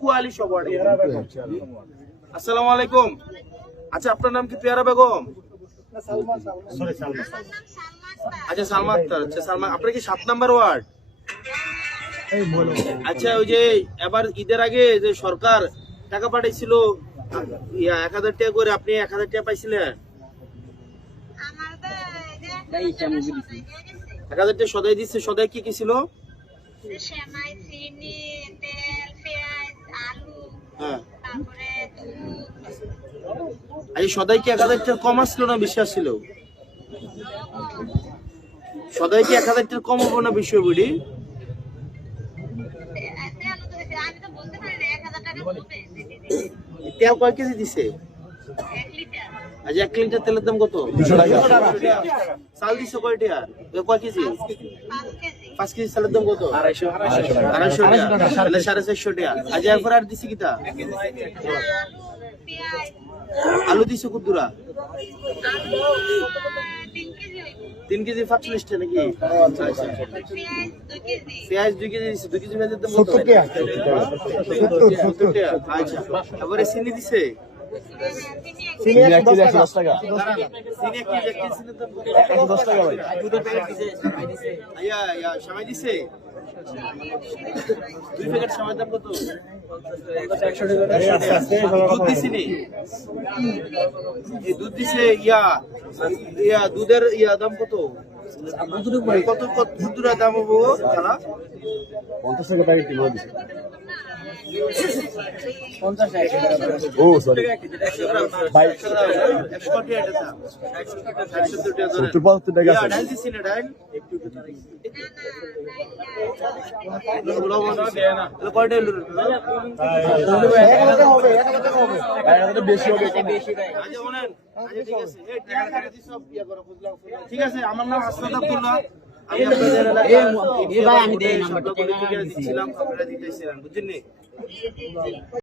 কুয়ালি সবার। আসসালামু আলাইকুম। আচ্ছা আপনার নাম কি পেয়ারা বেগম? আচ্ছা সালমা আক্তার। আচ্ছা সালমা, আপনার কি 7 নাম্বার ওয়ার্ড? আচ্ছা ওই যে এবার ঈদের আগে যে সরকার টাকা পাঠাইছিল 1000 টাকা করে, আপনি 1000 টাকা পাইছিলেন? 1000 টাকা সদাই দিচ্ছে। সদাই কি কি ছিল? সেমাই, চিনি, তেল, পেঁয়াজ, আলু, হ্যাঁ। তারপরে দুধ। এই সদাই কি 1000 টাকা কম আসছিল না বেশি আসছিল? সদাই কি 1000 টাকা কম হবো না বেশি হবে? তেল তো দিছে, আমি তো বলতে পারি না 1000 টাকা হবে। তেল কয় কেজি দিছে? 1 লিটার। আজ 1 লিটার তেলের দাম কত? 200 টাকা। চাল দিছে কয় টাকা? কয় কেজি? 5 কেজি। 5 কেজি চালের দাম কত? 250 টাকা। তাহলে 450 টাকা। আজ এরপর আর দিছে কিটা? আলু, পেঁয়াজ, আলু দিছে কুদ্দুরা? আলু 3 কেজি হইব। 3 কেজি 45 টাকা নাকি? আচ্ছা। পেঁয়াজ 2 কেজি। পেঁয়াজ 2 কেজি দিছে। 2 কেজি পেঁয়াজের দাম কত? 70 টাকা। আচ্ছা। তারপরে চিনি দিছে? চিনি 1 কেজি 110 টাকা। চিনি 1 কেজি চিনির দাম কত? 110 টাকা ভাই। দুধের প্যাকেট দিছে? সেমাই দিছে? 2 প্যাকেট সেমাইয়ের দাম কত? 100 টাকা। দুধ দিছি নি? এই দুধ দিছে দুধের দাম কত? কত দুধের দাম হবো খালা? 50 টাকা প্যাকেট কিলো দিছে। ও সরি ভাই 70 টাকা আছে। ডাল দিছি না ডাল? কয়টা এলো? বেশি হবে। ঠিক আছে, আমার নাম হাসনাত আব্দুল্লাহ। আমি আপনাদের এলাকায় দিচ্ছিলাম, আপনারা দিতেছিলেন, বুঝছেন?